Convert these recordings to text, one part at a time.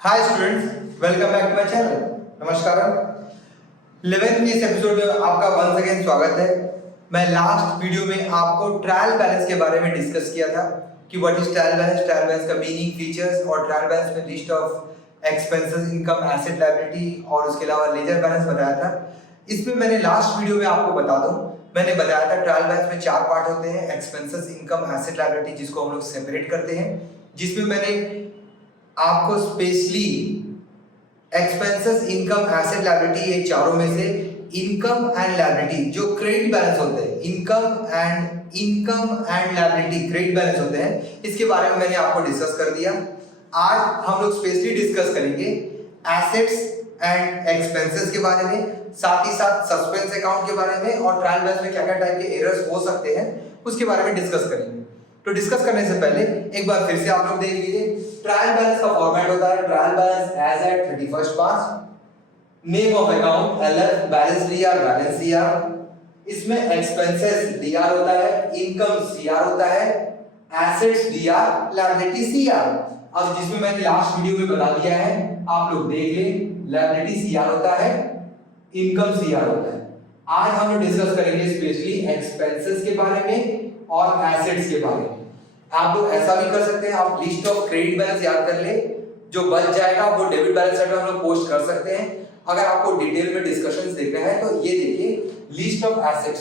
Hi students, welcome back to my channel. नमस्कार। 11th के इस एपिसोड में आपका वंस अगेन स्वागत है। मैं लास्ट वीडियो में आपको ट्रायल बैलेंस के बारे में डिस्कस किया था कि व्हाट इज ट्रायल बैलेंस का मीनिंग, फीचर्स और ट्रायल बैलेंस में list of expenses, income, asset, liability और उसके अलावा लेजर बैलेंस बताया था। इसमें मैंने लास्ट वीडियो में आपको बता दूं, मैंने बताया था ट्रायल बैलेंस में 4 पार्ट होते हैं: एक्सपेंसेस, इनकम, एसेट, लायबिलिटी, जिसको हम लोग सेपरेट करते हैं। जिसमें मैंने आपको specially expenses, income, asset, liability, ये चारों में से इनकम एंड लायबिलिटी जो क्रेडिट बैलेंस होते हैं, income and liability credit balance होते हैं, इसके बारे में मैंने आपको डिस्कस कर दिया। आज हम लोग स्पेशली डिस्कस करेंगे एसेट्स एंड एक्सपेंसेस के बारे में, साथ ही साथ सस्पेंस अकाउंट के बारे में और ट्रायल बैलेंस में क्या क्या टाइप के एरर्स हो सकते हैं उसके बारे में डिस्कस करेंगे। तो डिस्कस करने से पहले एक बार फिर से आप लोग देख लीजिए, ट्रायल बैलेंस का फॉर्मेट होता है trial balance as at 31st March, name of account LF, balance year, balance year. इसमें एक्सपेंसेस डीआर होता है, इनकम सीआर होता है, एसेट्स डीआर, लायबिलिटी सीआर। अब जिसमें मैंने लास्ट वीडियो में बता दिया है, आप लोग देख लें, लायबिलिटी सीआर होता है, इनकम सीआर होता है। आज हम लोग डिस्कस करेंगे स्पेशली एक्सपेंसेस के बारे में और एसेट्स के बारे में। आप लोग ऐसा भी कर सकते हैं, आप लिस्ट ऑफ क्रेडिट बैलेंस याद कर ले, जो बच जाएगा वो डेबिट बैलेंस शीट में हम लोग पोस्ट कर सकते हैं। अगर आपको डिटेल में डिस्कशंस देखना है तो ये देखिए लिस्ट ऑफ एसेट्स।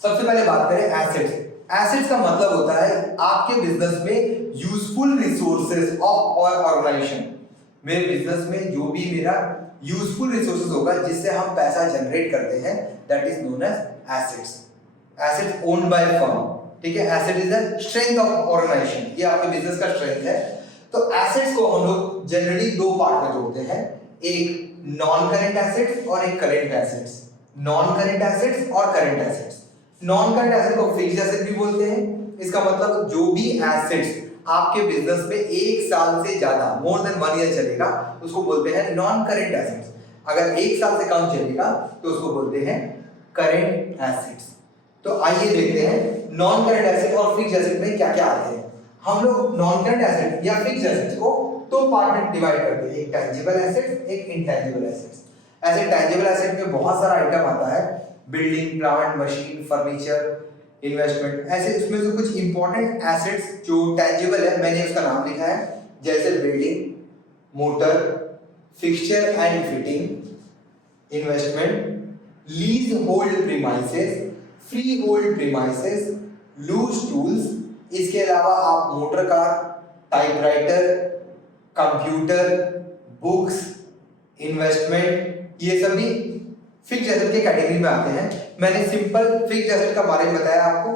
सबसे पहले बात करें एसेट्स। एसेट्स का मतलब होता है आपके बिजनेस में यूजफुल रिसोर्सेज ऑफ ऑर्गेनाइजेशन। मेरे बिजनेस में जो भी मेरा यूजफुल रिसोर्सेज होगा जिससे हम पैसा जनरेट करते हैं, that is known as assets. Assets owned by firm, ठीक है। Asset is the strength of organisation, ये आपके बिजनेस का स्ट्रेंथ है। तो एसेट्स को हम लोग जनरली दो पार्ट में तोड़ते हैं, एक नॉन करेंट एसेट्स और एक current assets. Non current assets और current assets. Non current asset को फिक्स्ड एसेट भी बोलते हैं। इसका मतलब जो भी एसेट्स आपके बिजनेस में 1 साल से ज्यादा, मोर देन 1 ईयर चलेगा, उसको बोलते हैं नॉन करेंट एसेट्स। अगर 1 साल से कम चलेगा तो उसको बोलते हैं करेंट एसेट्स। तो आइए देखते हैं नॉन करेंट एसेट और फिक्स्ड एसेट में क्या क्या आते हैं। हम लोग नॉन करेंट एसेट या फिक्स्ड एसेट्स को दो पार्ट में डिवाइड करते हैं, एक टैंजिबल एसेट, एक इनटैंजिबल एसेट्स। ऐसे टैंजिबल एसेट में बहुत सारा आइटम आता है, building, plant, machine, furniture, investment. ऐसे उसमें से कुछ इंपॉर्टेंट एसेट्स जो टैंजिबल है, मैंने उसका नाम लिखा है, जैसे building, motor, fixture and fitting, investment, leasehold premises, freehold premises, loose tools. इसके अलावा आप motor car, typewriter, computer, books, investment, ये सभी फिक्स्ड एसेट के कैटेगरी में आते हैं। मैंने सिंपल फिक्स्ड एसेट का बारे में बताया आपको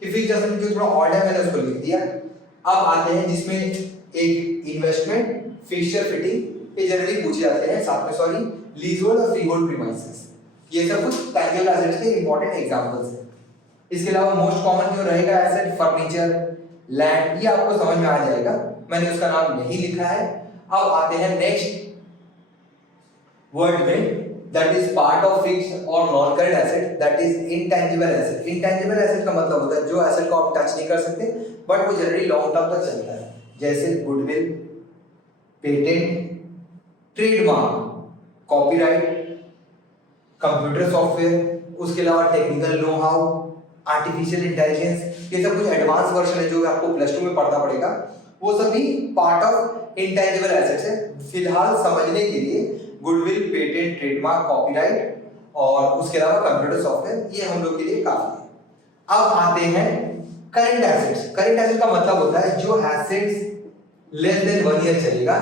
कि फिक्स्ड एसेट जो थोड़ा ऑड है, मैंने उसको लिख दिया। अब आते हैं जिसमें एक इन्वेस्टमेंट, फिक्सचर, फिटिंग, ये जनरली पूछे जाते हैं, साथ में सॉरी लीज होल्ड और फ्री होल्ड प्रीमाइसेस। ये सब कुछ टैंजिबल एसेट्स के इंपॉर्टेंट एग्जांपल्स हैं। इसके अलावा मोस्ट कॉमन जो रहेगा एसेट फर्नीचर, लैंड, ये आपको समझ में आ जाएगा, मैंने उसका नाम नहीं लिखा है। अब आते हैं नेक्स्ट वर्ड में, that is part of fixed और non current asset, that is intangible asset. Intangible asset का मतलब होता है जो एसेट को आप टच नहीं कर सकते बट वो जनरली लॉन्ग टर्म तक चलता है, जैसे goodwill, patent, trademark, copyright, computer software, उसके अलावा technical know how, artificial intelligence, ये सब कुछ एडवांस वर्जन है जो आपको प्लस 2 में पढ़ना पड़ेगा। वो सभी पार्ट ऑफ इंटेंजिबल एसेट्स है। फिलहाल समझने के लिए गुडविल, पेटेंट, ट्रेडमार्क, कॉपीराइट और उसके अलावा कंप्यूटर सॉफ्टवेयर, ये हम लोग के लिए काफी है। अब आते हैं करंट एसेट्स। करंट एसेट का मतलब होता है जो एसेट्स लेस देन 1 ईयर चलेगा।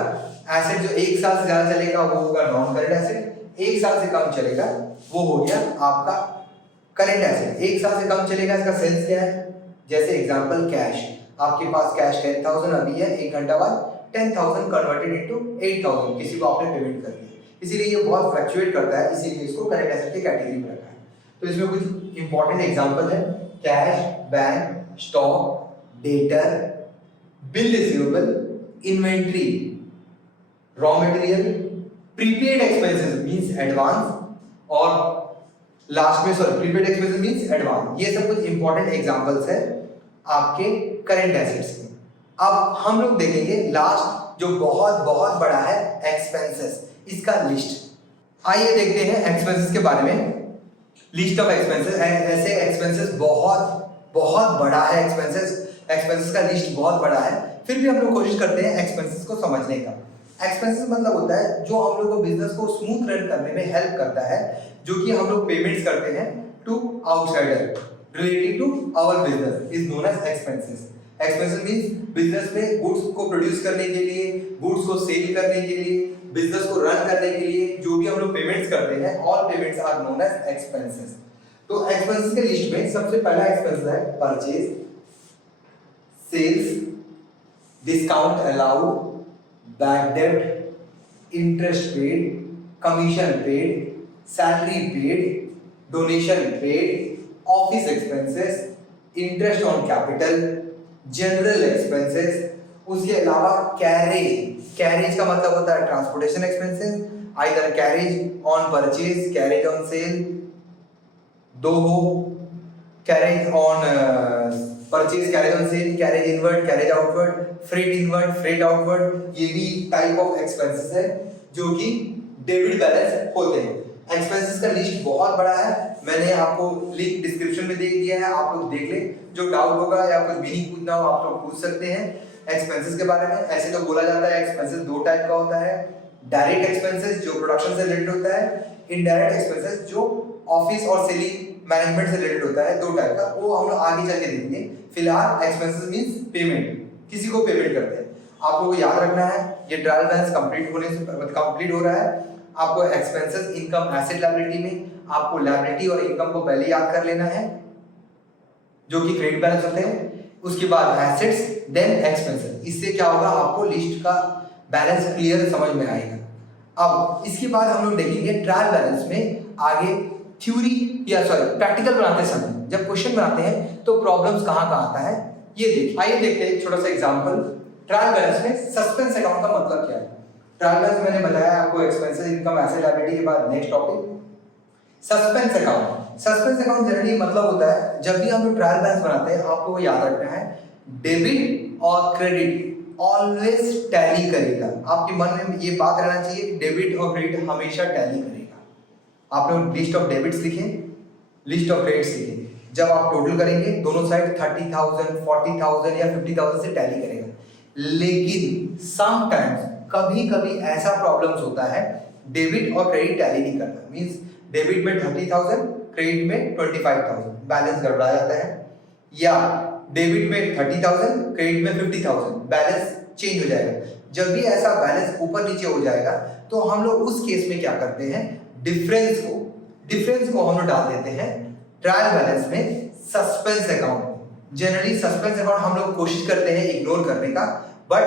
एसेट जो 1 साल से ज्यादा चलेगा वो होगा नॉन करंट एसेट, 1 साल से कम चलेगा वो हो गया आपका करंट एसेट। 1 साल से कम चलेगा, इसका सेंस क्या है, जैसे एग्जांपल कैश, आपके पास कैश 10,000 अभी है, 1 घंटा बाद 10,000 कन्वर्टेड इनटू 8,000 किसी को आपने पेमेंट कर दिया, इसीलिए ये बहुत फ्लक्चुएट करता है, इसीलिए इसको करंट एसेट की कैटेगरी में रखा है। तो इसमें कुछ इंपॉर्टेंट एग्जांपल है, cash, bank, stock, debtor, bill receivable, inventory, raw material, prepaid expenses means advance, और लास्ट में sorry prepaid expenses means advance. ये सब कुछ इंपॉर्टेंट एग्जांपल्स है आपके करंट एसेट्स के। अब हम लोग देखेंगे लास्ट जो बहुत बहुत बड़ा है एक्सपेंसेस, इसका लिस्ट। आइए देखते हैं एक्सपेंसेस के बारे में। लिस्ट ऑफ एक्सपेंसेस, ऐसे एक्सपेंसेस बहुत बहुत बड़ा है, एक्सपेंसेस का लिस्ट बहुत बड़ा है, फिर भी हम लोग कोशिश करते हैं एक्सपेंसेस को समझने का। एक्सपेंसेस मतलब होता है जो हम लोग को बिजनेस को स्मूथ रन करने में हेल्प करता है, जो कि हम लोग पेमेंट्स करते हैं to outsider related to our business is known as expenses. Expenses means business में गुड्स को प्रोड्यूस करने के लिए, गुड्स को सेल करने के लिए, बिजनेस को रन करने के लिए जो भी हम लोग पेमेंट्स करते हैं, all payments are known as expenses. तो एक्सपेंसेस के लिस्ट में सबसे पहला एक्सपेंस है purchase, sales, discount allowed, bad debt, interest paid, commission paid, salary paid, donation paid, office expenses, interest on capital, general expenses. उसके अलावा कैरेज का मतलब होता है transportation expenses, either carriage on purchase, carriage on sale, दो हो, carriage on purchase, carriage on sale, carriage inward, carriage outward, freight inward, freight outward, ये भी टाइप ऑफ एक्सपेंसेस है जो कि डेबिट बैलेंस होते हैं। एक्सपेंसेस का लिस्ट बहुत बड़ा है, मैंने आपको लिंक डिस्क्रिप्शन में दे दिया है, आप लोग देख लें। जो डाउट होगा या कुछ भी नहीं पूछना हो आप लोग पूछ सकते हैं एक्सपेंसेस के बारे में। ऐसे तो बोला जाता है एक्सपेंसेस दो टाइप का होता है, डायरेक्ट एक्सपेंसेस जो प्रोडक्शन से रिलेटेड होता है, इनडायरेक्ट एक्सपेंसेस जो ऑफिस और सेलिंग मैनेजमेंट से रिलेटेड होता है, दो टाइप का, वो हम लोग आगे चल के देखेंगे। फिलहाल एक्सपेंसेस मींस पेमेंट, किसी को पेमेंट करते हैं। आप लोगों को याद रखना है ये ट्रायल बैलेंस कंप्लीट हो रहा है। आपको एक्सपेंसेस, इनकम, एसेट, लायबिलिटी में आपको लायबिलिटी और इनकम को पहले याद कर लेना है जो कि क्रेडिट बैलेंस होते हैं, उसके बाद एसेट्स, देन एक्सपेंसेस। इससे क्या होगा, आपको लिस्ट का बैलेंस क्लियर समझ में आएगा। अब इसके बाद हम लोग देखेंगे ट्रायल बैलेंस में आगे थ्योरी या प्रैक्टिकल बनाते समय जब क्वेश्चन बनाते हैं तो प्रॉब्लम्स कहाँ कहाँ आता है ये देखिए। आइए देखते हैं एक छोटा सा एग्जांपल। ट्रायल बैलेंस में सस्पेंस अकाउंट का मतलब क्या है। ट्रायल बैलेंस मैंने बताया आपको एक्सपेंसेस, इनकम, एसेट, लायबिलिटी के बाद next topic suspense account. Suspense account generally मतलब होता है जब भी हम लोग ट्रायल बैलेंस बनाते हैं आपको याद रखना है डेबिट और क्रेडिट ऑलवेज टैली करेगा। आपके मन में ये बात रहना चाहिए डेबिट और क्रेडिट हमेशा टैली करेगा। आप लोग लिस्ट ऑफ डेबिट्स लिखें, लिस्ट ऑफ क्रेडिट्स लिखें। जब आप टोटल करेंगे दोनों साइड 30,000, 40,000 या 50,000 से टैली करेगा। लेकिन समटाइम्स कभी कभी ऐसा प्रॉब्लम्स होता है डेबिट और क्रेडिट टैली नहीं करता, मींस डेबिट में 30,000, क्रेडिट में 25,000, बैलेंस गड़बड़ा जाता है। या डेबिट में 30,000, क्रेडिट में 50,000, बैलेंस चेंज हो जाएगा। जब भी ऐसा बैलेंस ऊपर नीचे हो जाएगा तो हम लोग उस केस में क्या करते हैं, डिफरेंस को हम लोग डाल देते हैं ट्रायल बैलेंस में suspense account. Generally suspense account हम लोग कोशिश करते हैं इग्नोर करने का, बट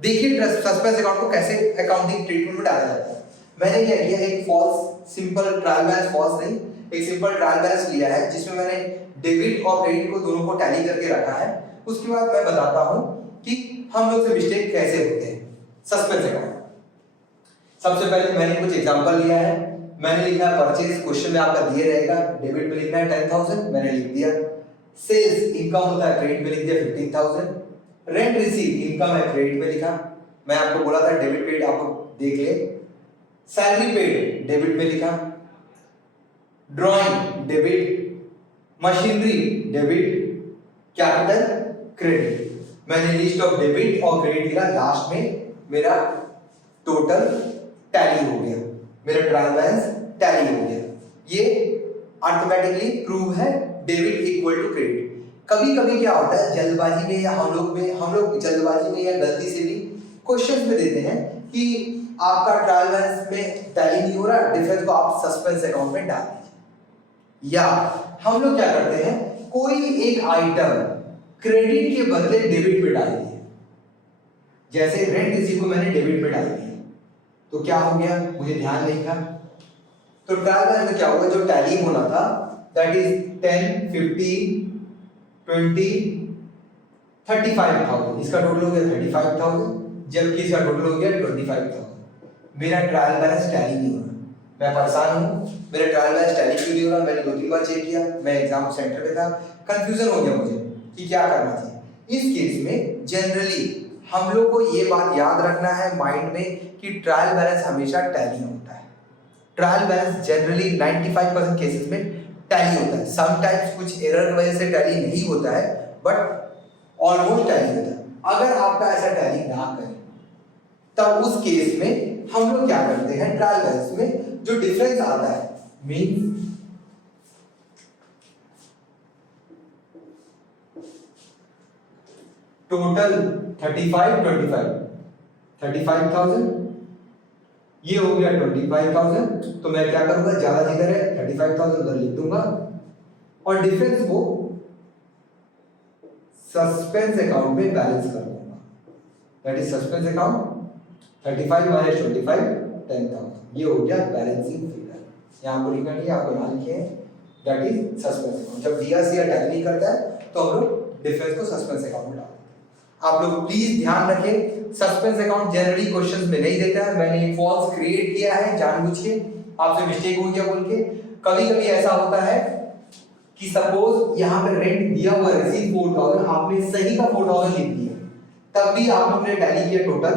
देखिए सस्पेंस अकाउंट को कैसे अकाउंटिंग ट्रीटमेंट में डाला जाता है। मैंने क्या किया, एक false simple trial balance, false नहीं, एक सिंपल ट्रायल बैलेंस लिया है जिसमें मैंने डेबिट और क्रेडिट को दोनों को टैली करके रखा है। उसके बाद मैं बताता हूं कि हम लोग से मिस्टेक कैसे होते हैं। सस्पेंस अकाउंट सबसे पहले मैंने कुछ एग्जांपल लिया है। मैंने लिखा है परचेज, क्वेश्चन में आपका दिए रहेगा, डेबिट में लिखना है 10,000, मैंने लिख दिया। सेल्स इनकम होता है, क्रेडिट में लिख दिया 15,000। रेंट रिसीव इनकम है, क्रेडिट में लिखा। मैं आपको बोला था डेबिट क्रेडिट आपको देख ले। सैलरी पेड डेबिट में लिखा, drawing debit, machinery debit, capital credit. मैंने लिस्ट ऑफ डेबिट और क्रेडिट लिखा, लास्ट में मेरा टोटल टैली हो गया, मेरा ट्रायल बैलेंस टैली हो गया। ये अर्थमेटिकली प्रूव है डेबिट इक्वल टू क्रेडिट। कभी कभी क्या होता है जल्दबाजी में या हम लोग जल्दबाजी में या गलती से भी क्वेश्चन में देते हैं कि आपका ट्रायल बैलेंस में टैली नहीं हो रहा, डिफरेंस को आप सस्पेंस अकाउंट में डाल दीजिए। या हम लोग क्या करते हैं, कोई एक आइटम क्रेडिट के बदले डेबिट में डाल दिए, जैसे रेंट रिसीव को मैंने डेबिट में डाल दिया, तो क्या हो गया, मुझे ध्यान नहीं था। तो ट्रायल बैलेंस में क्या होगा, जो टैली होना था दैट इज 10, 15, 20, 35,000, इसका टोटल हो गया 35,000, जबकि इसका टोटल हो गया 25,000। मेरा ट्रायल बैलेंस टैली नहीं हो रहा, मैं परेशान हूँ, मेरा ट्रायल बैलेंस टैली क्यों नहीं हो रहा। मैंने 2-3 बार चेक किया, मैं एग्जाम सेंटर पे था, कंफ्यूजन हो गया मुझे कि क्या करना चाहिए। इस केस में जनरली हम लोग को ये बात याद रखना है माइंड में कि ट्रायल बैलेंस हमेशा टैली होता है। ट्रायल बैलेंस जनरली 95% केसेस में टैली होता है। समटाइम्स कुछ एरर की वजह से टैली नहीं होता है, बट ऑलमोस्ट टैली होता है। अगर आपका ऐसा टैली ना करे तब उस केस में हम लोग क्या करते हैं, ट्रायल बैलेंस में जो डिफरेंस आता है मीन टोटल 35,000 ये हो गया 25,000, तो मैं क्या करूंगा, ज्यादा जिधर है 35,000 उधर लिख दूंगा और डिफरेंस को सस्पेंस अकाउंट में बैलेंस कर दूंगा। That is suspense account 35 minus 25 10,000, ये हो गया बैलेंसिंग फिगर। यहाँ पर लिखा नहीं, आपको यहाँ लिखे हैं दैट इज सस्पेंस अकाउंट। जब डीआरसी या टैली नहीं करता है तो हम लोग डिफरेंस को सस्पेंस अकाउंट में डालते हैं। आप लोग प्लीज ध्यान रखें, सस्पेंस अकाउंट जनरली क्वेश्चंस में नहीं देता है। मैंने एक फॉल्स क्रिएट किया है जानबूझ के, आपसे मिस्टेक हो गया बोल के। कभी कभी ऐसा होता है कि सपोज यहाँ पे रेंट दिया हुआ है रिसीव 4,000, आपने सही का 4,000 लिख दिया, तब भी आप लोगों ने टैली किया टोटल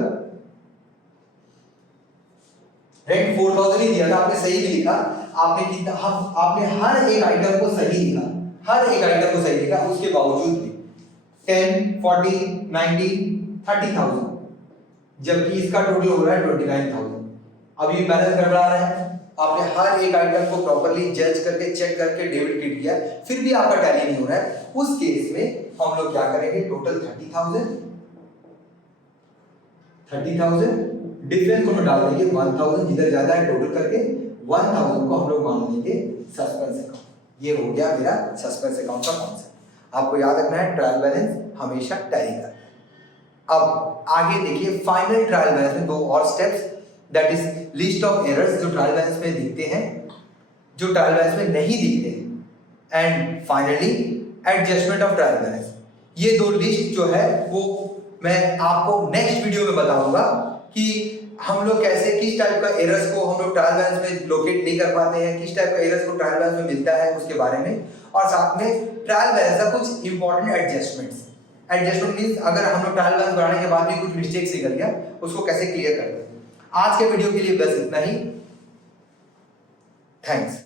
रेंट 4,000 ही दिया था, आपने सही भी लिखा। आपने कितना, आपने हर एक आइटम को सही लिखा, हर एक आइटम को सही लिखा, उसके बावजूद भी 10, 40, 90, 30,000, जबकि इसका टोटल हो रहा है 29,000। अभी बैलेंस गड़बड़ा रहा है। आपने हर एक आइटम को प्रॉपर्ली जज करके चेक करके डेबिट क्रेडिट किया, फिर भी आपका टैली नहीं हो रहा है। उस केस में हम लोग क्या करेंगे, टोटल 30,000 डिफरेंस को हम डाल देंगे 1,000, जिधर ज्यादा है टोटल करके 1,000 को हम लोग मान लेंगे सस्पेंस अकाउंट। ये हो गया मेरा सस्पेंस अकाउंट का कॉन्सेप्ट। आपको याद रखना है ट्रायल बैलेंस हमेशा टैली करना है। अब आगे देखिए, फाइनल ट्रायल बैलेंस में दो और steps, that is list of errors जो ट्रायल बैलेंस में दिखते हैं, जो ट्रायल बैलेंस में नहीं दिखते हैं, and finally adjustment of trial balance. ये दो लिस्ट जो है वो मैं आपको नेक्स्ट वीडियो में बताऊंगा कि हम लोग कैसे, किस टाइप का एरर्स को हम लोग ट्रायल बैलेंस में लोकेट नहीं कर पाते हैं, किस टाइप का एरर्स को ट्रायल बैलेंस में मिलता है, उसके बारे में। और साथ में ट्रायल बैलेंस का कुछ इंपॉर्टेंट एडजस्टमेंट्स। एडजस्टमेंट मींस अगर हम लोग ट्रायल बैलेंस बनाने के बाद भी कुछ मिस्टेक्स निकल गया, उसको कैसे क्लियर करते हैं। आज के वीडियो के लिए बस इतना ही। थैंक्स।